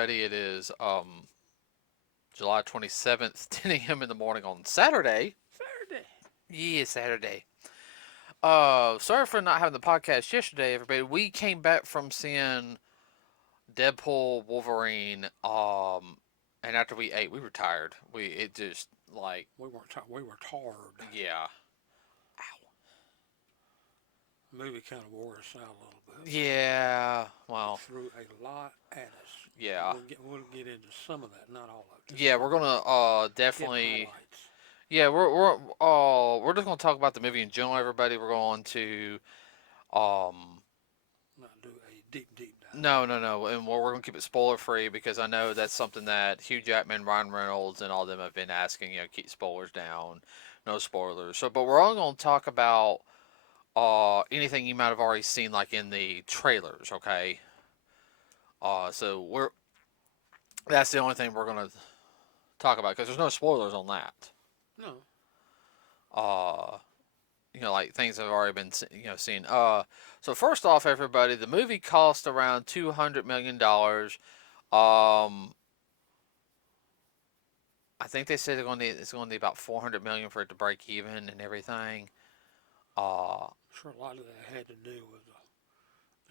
everybody. It is July 27th, 10 a.m. in the morning on Saturday. Saturday. Yeah, Saturday. Sorry for not having the podcast yesterday, everybody. We came back from seeing Deadpool, Wolverine, and after we ate, we were tired. It just like We weren't tired. We were tired. yeah, The movie kind of wore us out a little bit. yeah. It Well, threw a lot at us. yeah, We'll get into some of that, not all of it. yeah. We're gonna Hit definitely. highlights. Yeah, we're just gonna talk about the movie in general, everybody. We're going to um Not do a deep dive. no, and we're gonna keep it spoiler free because I know that's something that Hugh Jackman, Ryan Reynolds, and all of them have been asking. Keep spoilers down, no spoilers. So, but we're only gonna talk about anything you might have already seen, like in the trailers. Okay. So that's the only thing we're gonna talk about because there's no spoilers on that. No. Uh, like things have already been seen. So first off, everybody, the movie cost around $200 million. I think they said it's going to need about 400 million for it to break even and everything. Uh, Sure, a lot of that had to do with the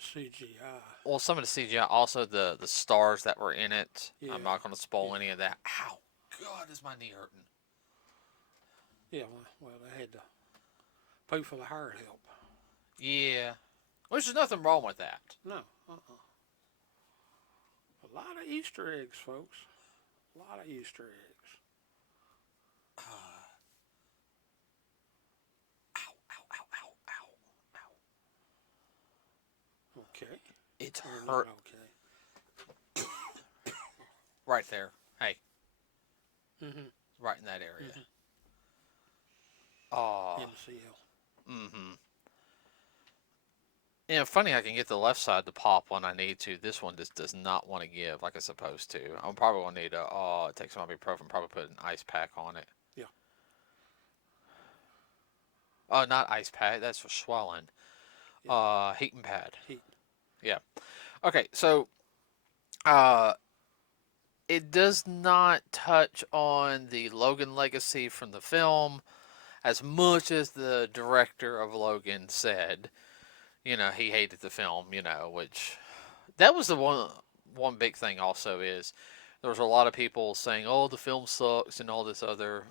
CGI. well, some of the CGI, also the stars that were in it. Yeah. I'm not going to spoil any Yeah. of that. Ow, God, is my knee hurting? Yeah. Well, they had to pay for the hired help. Yeah, which is nothing wrong with that. No. A lot of Easter eggs, folks. A lot of Easter eggs. Ow, ow, ow, ow, ow, ow. Okay. It's You're hurt not okay. right there. Hey, Mm-hmm. right in that area. Mm-hmm. Oh, MCL. mm-hmm. Funny I can get the left side to pop when I need to. This one just does not want to give like it's supposed to. I'm probably gonna need to take some ibuprofen, probably put an ice pack on it. Yeah. Oh, not ice pack. That's for swelling. Yeah. Heating pad. Heat. Yeah. Okay, so uh, it does not touch on the Logan legacy from the film as much as the director of Logan said. He hated the film. Which that was the one big thing. Also, is there was a lot of people saying, "Oh, the film sucks" and all this other.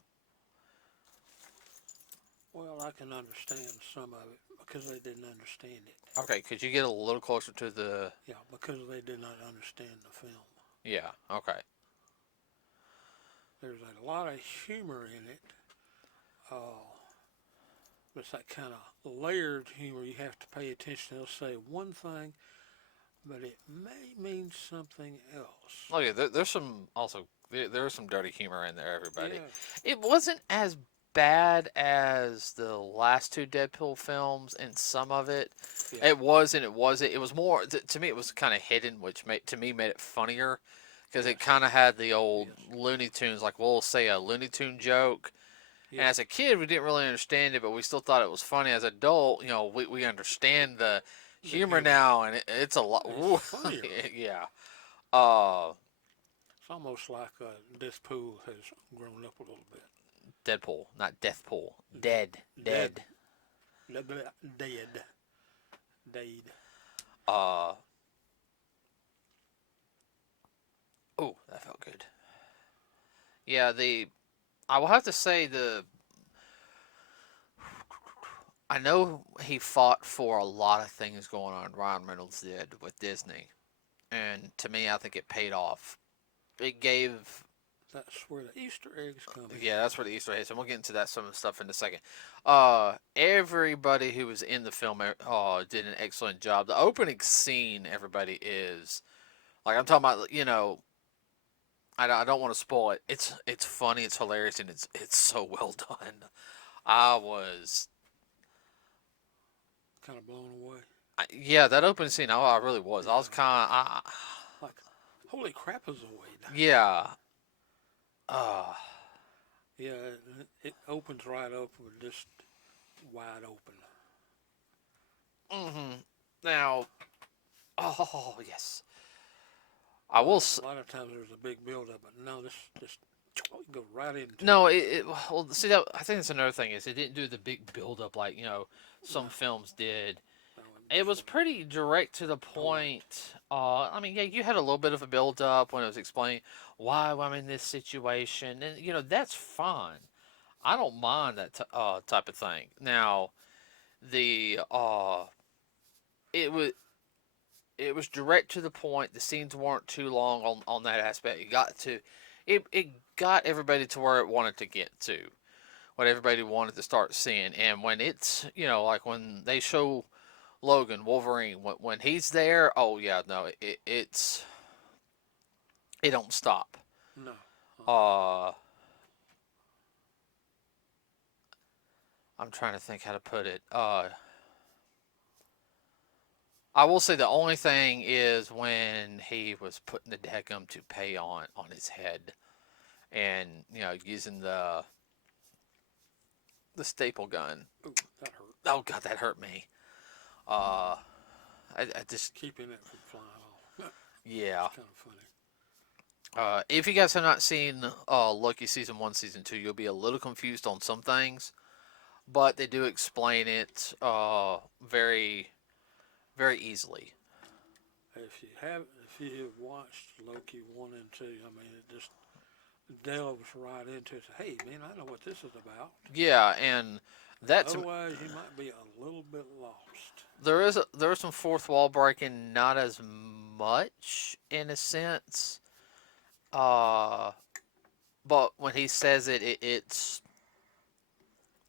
Well, I can understand some of it because they didn't understand it. Okay, could you get a little closer to the? Yeah, because they did not understand the film. Yeah. Okay. There's a lot of humor in it. Uh, it's that kind of layered humor. You have to pay attention. They'll say one thing, but it may mean something else. Oh yeah, there's some also there's some dirty humor in there, everybody. Yeah. It wasn't as bad as the last two Deadpool films in some of it. Yeah. It was and it wasn't. It was more to me. It was kind of hidden, which made it funnier because it Yes. kind of had the old Yes. Looney Tunes, like we'll say a Looney Tune joke. And Yeah. as a kid, we didn't really understand it, but we still thought it was funny. As an adult, we understand the humor now, and it's a lot. It's funnier. Yeah. Uh, It's almost like Deadpool has grown up a little bit. Deadpool, not Deathpool. Dead. Dead. Dead. Dead. Uh. Oh, that felt good. Yeah, I will have to say I know he fought for a lot of things going on. Ryan Reynolds did with Disney, and to me, I think it paid off. It gave. That's where the Easter eggs come in. Yeah, that's where the Easter eggs, and we'll get into that some of the stuff in a second. Everybody who was in the film, did an excellent job. The opening scene, everybody is like I'm talking about. I don't want to spoil it. It's funny, it's hilarious, and it's so well done. I was Kind of blown away. yeah, that opening scene. I really was. I was Yeah. kind of Like, holy crap is a way down. yeah. Uh, Yeah, it opens right up with just wide open. Now, oh yes. I will. A lot of times there's a big build up, but no, this just go right into it. No, well, see that I think that's another thing is it didn't do the big build up like some No, films did. no, It was just pretty direct to the polite. point. I mean, yeah, you had a little bit of a build up when it was explaining why I'm in this situation, and that's fine. I don't mind that type of thing. Now, the it was it was direct to the point. The scenes weren't too long on that aspect. It got everybody to where it wanted to get to, what everybody wanted to start seeing. And when it's like when they show Logan Wolverine when he's there, oh yeah, no, it don't stop. No. Uh, I'm trying to think how to put it. I will say the only thing is when he was putting the dadgum toupee on his head, and using the staple gun. Ooh, that hurt. Oh god, that hurt me. Uh, I just Keeping it from flying off. yeah. It's kind of funny. If you guys have not seen Loki season 1, season 2, you'll be a little confused on some things, but they do explain it very very easily. If you have watched Loki 1 and 2, I mean, it just delves right into it. Hey, man, I know what this is about. Yeah, and that's Otherwise, you might be a little bit lost. there is some fourth wall breaking, not as much in a sense. Uh, but when he says it's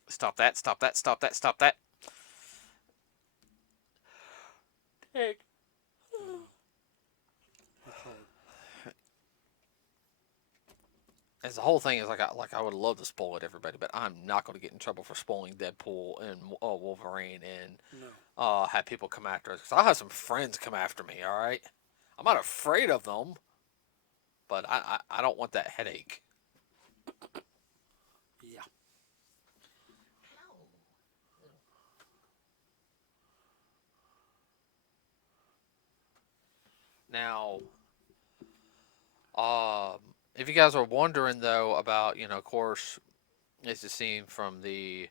stop that, stop that, stop that, stop that. Hey. That's hard. As the whole thing is I would love to spoil it everybody, but I'm not going to get in trouble for spoiling Deadpool and Wolverine and No. have people come after us. Cause I'll have some friends come after me. All right, I'm not afraid of them, but I don't want that headache. Yeah. Now, if you guys are wondering though about of course, it's a scene from the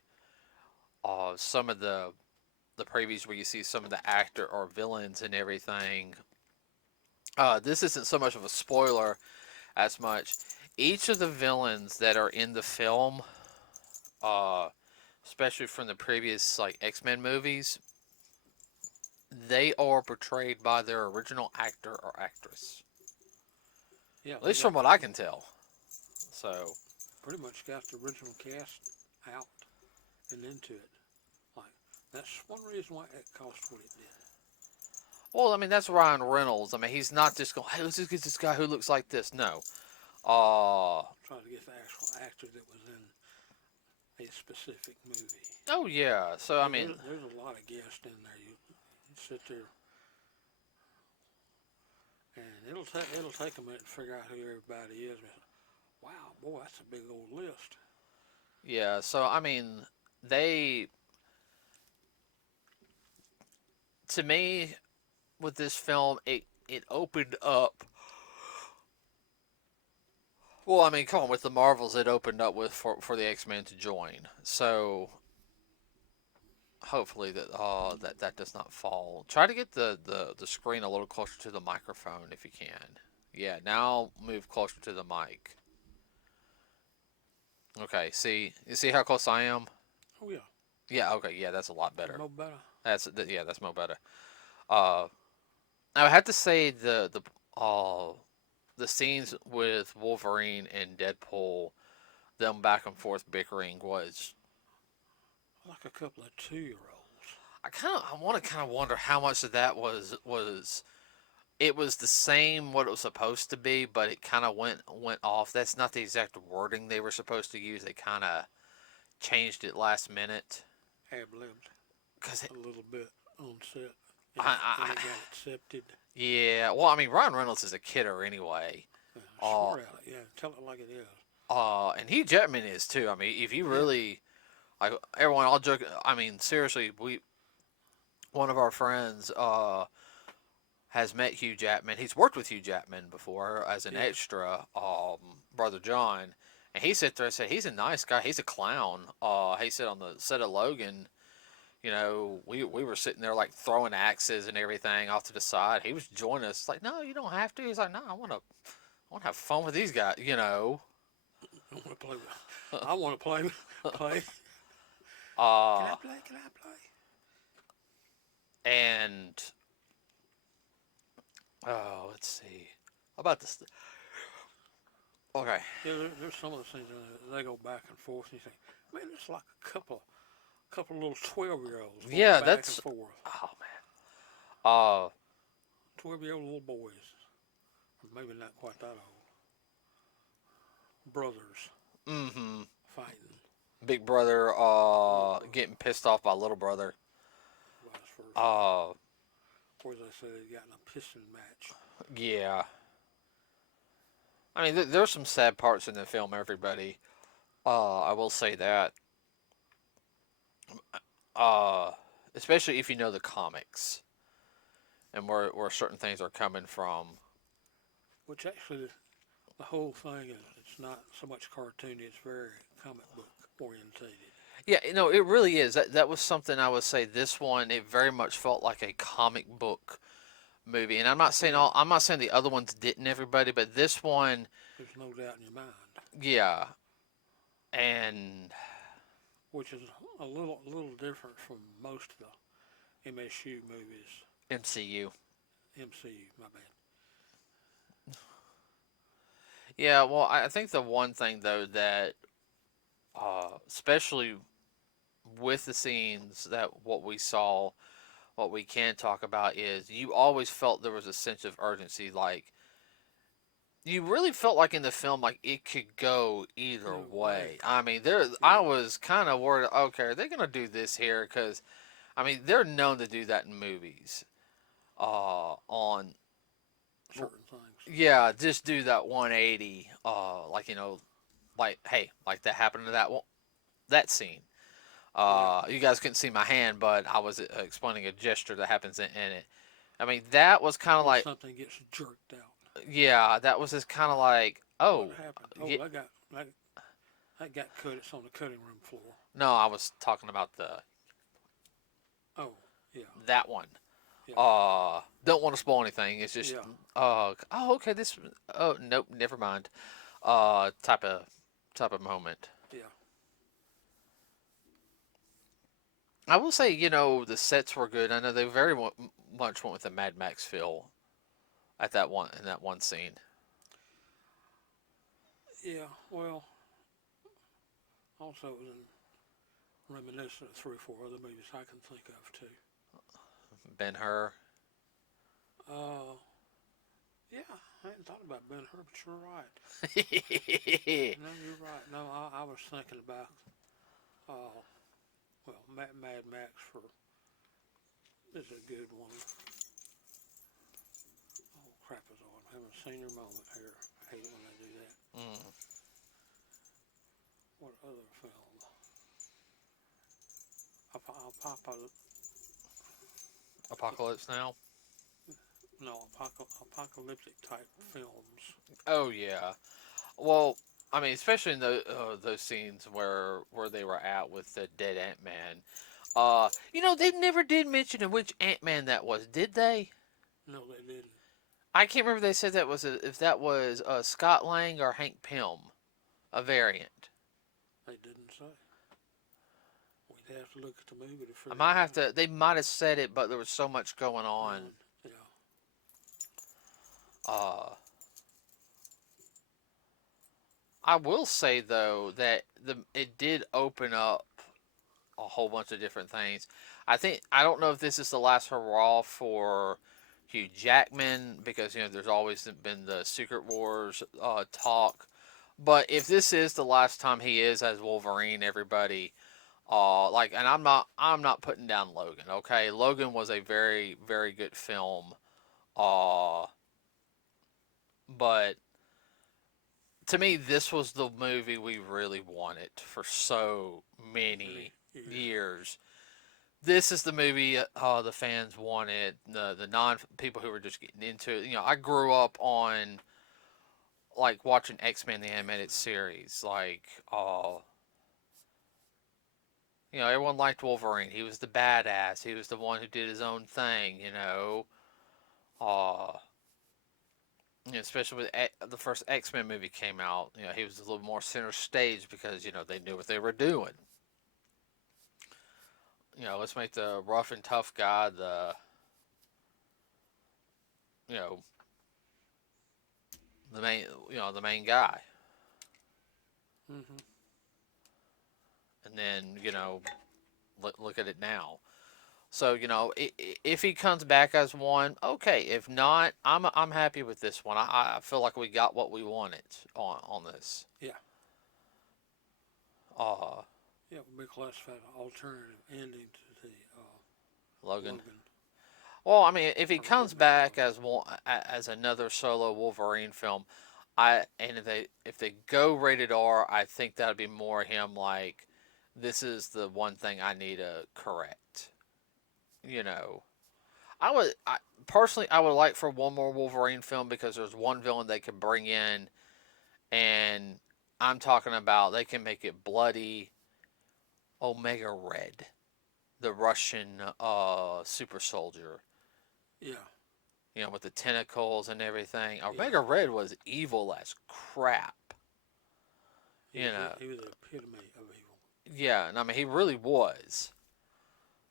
some of the previews where you see some of the actor or villains and everything. This isn't so much of a spoiler as much. Each of the villains that are in the film, uh, especially from the previous like X-Men movies, they are portrayed by their original actor or actress. Yeah, At they least got from what I can tell. So, pretty much got the original cast out and into it. Like, that's one reason why it cost what it did. well, I mean that's Ryan Reynolds. I mean he's not just going, hey, let's just get this guy who looks like this. No. Uh, Trying to get the actual actor that was in a specific movie. oh yeah. So I mean, There's a lot of guests in there. You sit there, and it'll take a minute to figure out who everybody is. Wow, boy, that's a big old list. yeah. So I mean, they to me with this film it opened up. Well, I mean, come on, with the Marvels, it opened up with for the X Men to join. So hopefully that does not fall. Try to get the screen a little closer to the microphone if you can. Yeah, now move closer to the mic. Okay, see you see how close I am? Oh yeah, Yeah, okay, yeah, that's a lot better. no better. That's more better. Uh, I would have to say the scenes with Wolverine and Deadpool, them back and forth bickering was. Like a couple of 2-year-olds. I want to kind of wonder how much of that was it was the same what it was supposed to be, but it kind of went off. That's not the exact wording they were supposed to use. They kind of changed it last minute. Ad-libbed Cause a little bit on set, and I it got accepted. yeah. Well, I mean, Ryan Reynolds is a kidder anyway. Uh, Swear at it, yeah. Tell it like it is. and Hugh Jackman is too. I mean, if you Yeah, really like everyone, all joke. I mean, seriously, one of our friends, has met Hugh Jackman. He's worked with Hugh Jackman before as an Yeah. extra, Brother John. And he sat there and said, he's a nice guy. He's a clown. He said on the set of Logan, we were sitting there like throwing axes and everything off to the side. He was joining us. Like, no, you don't have to. He's like, no, I want to have fun with these guys. I want to play. I want to play. Play. Can Uh, I play? Can I play? and let's see. How about this? Okay. Yeah, there's some of the scenes that they go back and forth, and you think, man, it's like a couple little 12-year-olds going Yeah, back and that's. forth. Oh man. 12-year-old little boys, maybe not quite that old. Brothers Mm-hmm. fighting, Big brother, yeah, getting pissed off by little brother. vice versa. Uh, Or as they say, they've gotten a pissing match. yeah. I mean, there's some sad parts in the film. Everybody. I will say that. Uh, Especially if you know the comics and where certain things are coming from. Which actually, the whole thing is, it's not so much cartoony, it's very comic book orientated. Yeah, it really is. That was something I would say. This one, it very much felt like a comic book movie, and Yeah, I'm not saying the other ones didn't, everybody, but this one, there's no doubt in your mind. yeah, and Which is a little different from most of the MSU movies. MCU. MCU, my bad. Yeah, well, I think the one thing though that, especially with the scenes that what we saw, what we can talk about is you always felt there was a sense of urgency. Like you really felt like in the film, like it could go either Either way, way. I mean, I yeah, was kind of worried. Okay, are they gonna do this here? Because I mean, they're known to do that in movies. On certain things. Yeah, just do that 180. Like like hey, like that happened to that scene. Yeah, You guys couldn't see my hand, but I was explaining a gesture that happens in it. I mean, that was kind of or like, something gets jerked out. yeah, that was just kind of like, What oh, happened? Oh, yeah. that got cut. It's on the cutting room floor. No, I was talking about Oh, yeah, that one. yeah, Don't want to spoil anything. It's just, yeah, oh, okay, oh, nope, never mind. Type of moment. yeah. I will say, the sets were good. I know they very much went with the Mad Max feel at that one scene. Yeah, well, also it was reminiscent of three or four other movies I can think of too. Ben Hur. Uh, yeah, I hadn't thought about Ben Hur, but you're right. No, you're right. No, I was thinking about, uh, well, Mad Max for is a good one. Oh, crap is on. I'm having a senior moment here. I hate it when they do that. Mm. What other film? Apocalypse, Apocalypse Now. no, apocalyptic type films. Oh yeah. Well, I mean, especially in those scenes where they were at with the dead Ant Man. They never did mention which Ant Man that was, did they? No, they didn't. I can't remember if they said that was if that was Scott Lang or Hank Pym, a variant. They didn't say. We'd have to look at the movie to I figure might it have out. to. They might have said it, but there was so much going on. Yeah, Uh, I will say though that it did open up a whole bunch of different things. I don't know if this is the last hurrah for Hugh Jackman because there's always been the Secret Wars talk, but if this is the last time he is as Wolverine, everybody, and I'm not putting down Logan. Okay, Logan was a very very good film, uh, but to me this was the movie we really wanted for so many many years. years this is the movie the fans wanted. The non people who were just getting into it. I grew up on like watching X Men the animated series. Like, everyone liked Wolverine. He was the badass. He was the one who did his own thing. Uh, especially with the first X Men movie came out. He was a little more center stage because they knew what they were doing. Let's make the rough and tough guy you know the main guy, Mm-hmm. and then look at it now. So if he comes back as one, okay. If not, I'm happy with this one. I feel like we got what we wanted on this. Yeah. Uh, Yeah, we classified an alternative ending to the Logan. Logan Well, I mean, if he or comes Wolverine back movie. as one as another solo Wolverine film, and if they go rated R, I think that'd be more him like, this is the one thing I need to correct. You know, personally, I would like for one more Wolverine film because there's one villain they could bring in, and I'm talking about they can make it bloody. Omega Red, the Russian super soldier, Yeah, with the tentacles and everything. yeah. Omega Red was evil as crap. He You was know, he was the epitome of evil. yeah, and I mean he really was.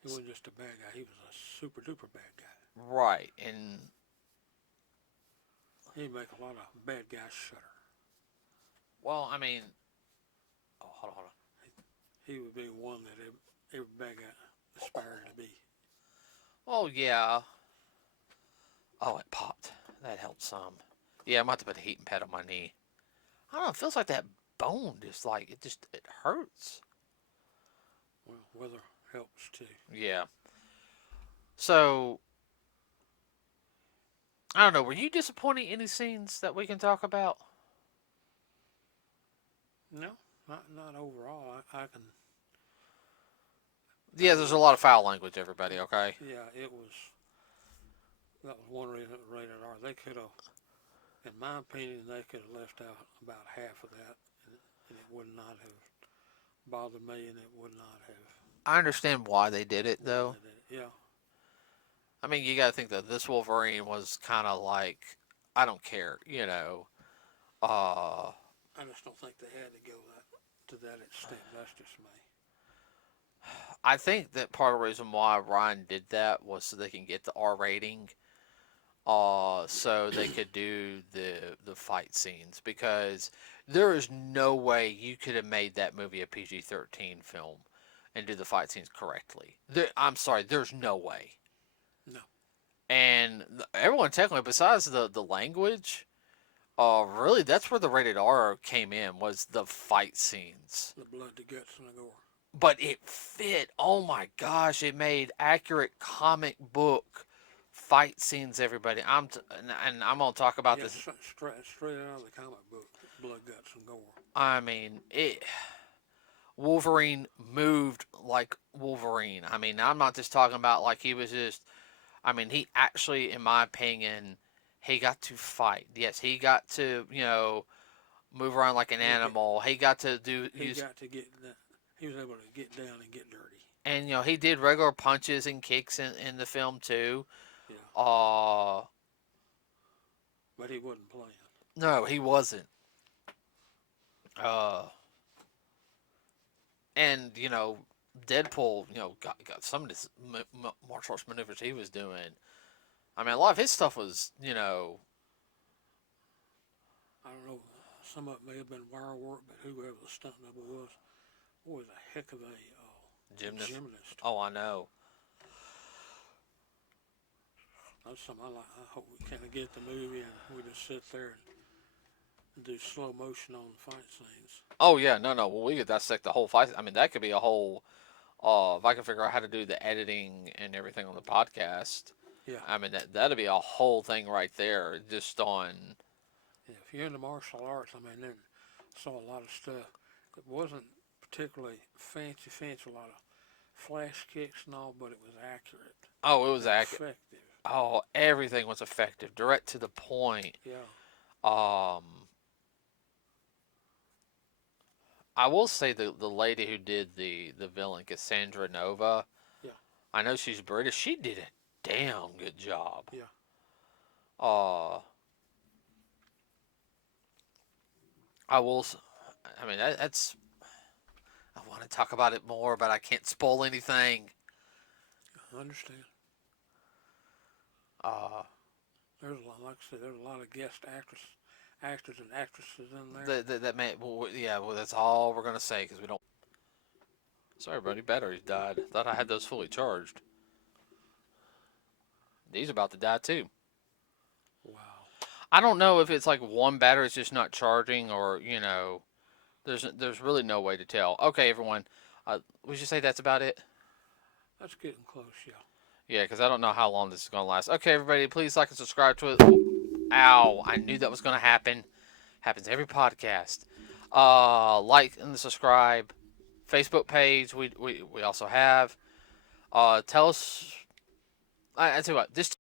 He wasn't just a bad guy. He was a super duper bad guy. Right, and He'd make a lot of bad guys shudder. well, I mean, oh, hold on. He would be one that every bad guy aspired to be. Oh yeah. Oh, it popped. That helped some. Yeah, I'm about to put a heating pad on my knee. I don't know. It feels like that bone just like it hurts. Well, weather helps too. Yeah. So I don't know. Were you disappointed in any scenes that we can talk about? No, not overall. I can. Yeah, there's a lot of foul language, everybody, okay? Yeah, it was. That was one reason it was rated R. They could have, in my opinion, they could have left out about half of that, and it would not have bothered me, and it would not have I understand why they did it, why though. they did it. Yeah, I mean, you gotta think that this Wolverine was kind of like, I don't care. Uh, I just don't think they had to go to that extent. That's just me. I think that part of the reason why Ryan did that was so they can get the R rating, so they could do the fight scenes because there is no way you could have made that movie a PG-13 film and do the fight scenes correctly. I'm sorry, there's no way. No, And everyone technically, besides the language, really that's where the rated R came in was the fight scenes. the blood, the guts, and the gore. But it fit. Oh my gosh, it made accurate comic book fight scenes. Everybody, and I'm gonna talk about Yeah, this. straight out of the comic book, blood, guts, and gore. I mean, it. Wolverine moved like Wolverine. I mean, I'm not just talking about like he was just. I mean, he actually, in my opinion, he got to fight. Yes, he got to move around like an He get, animal. He got to do he use got to get that. He was able to get down and get dirty. and he did regular punches and kicks in the film too. Yeah, Uh but he wasn't playing. no, he wasn't. Uh and Deadpool, got some of this martial arts maneuvers he was doing. I mean, a lot of his stuff was, I don't know. Some of it may have been wire work, but whoever the stunt double was a heck of a gymnast. gymnast. Oh, I know. That's something I like. I hope we kind of get the movie and we just sit there and do slow motion on the fight scenes. Oh yeah, no. Well, we could dissect the whole fight. I mean, that could be a whole. If I can figure out how to do the editing and everything on the podcast, Yeah, I mean that'd be a whole thing right there, just on. yeah. If you're into martial arts, I mean, then I saw a lot of stuff that wasn't particularly fancy. A lot of flash kicks and all, but it was accurate Oh, it was and effective. Oh, everything was effective, direct to the point. Yeah. Um, I will say the lady who did the villain, Cassandra Nova. Yeah. I know she's British. She did a damn good job. Yeah. Uh, I will. I mean, that's. I want to talk about it more, but I can't spoil anything. I understand. Uh, There's a lot, like I said, there's a lot of guest actors and actresses in there. that may. Well, yeah. Well, that's all we're gonna say because we don't. Sorry, buddy. Batteries died. Thought I had those fully charged. These are about to die too. Wow. I don't know if it's like one battery's just not charging, or there's really no way to tell. Okay, everyone. Would you say that's about it? That's getting close, yeah. Yeah, because I don't know how long this is gonna last. Okay, everybody, please like and subscribe to it. Ow! I knew that was gonna happen. Happens every podcast. Like and subscribe. Facebook page. We also have. Tell us. I tell you what. This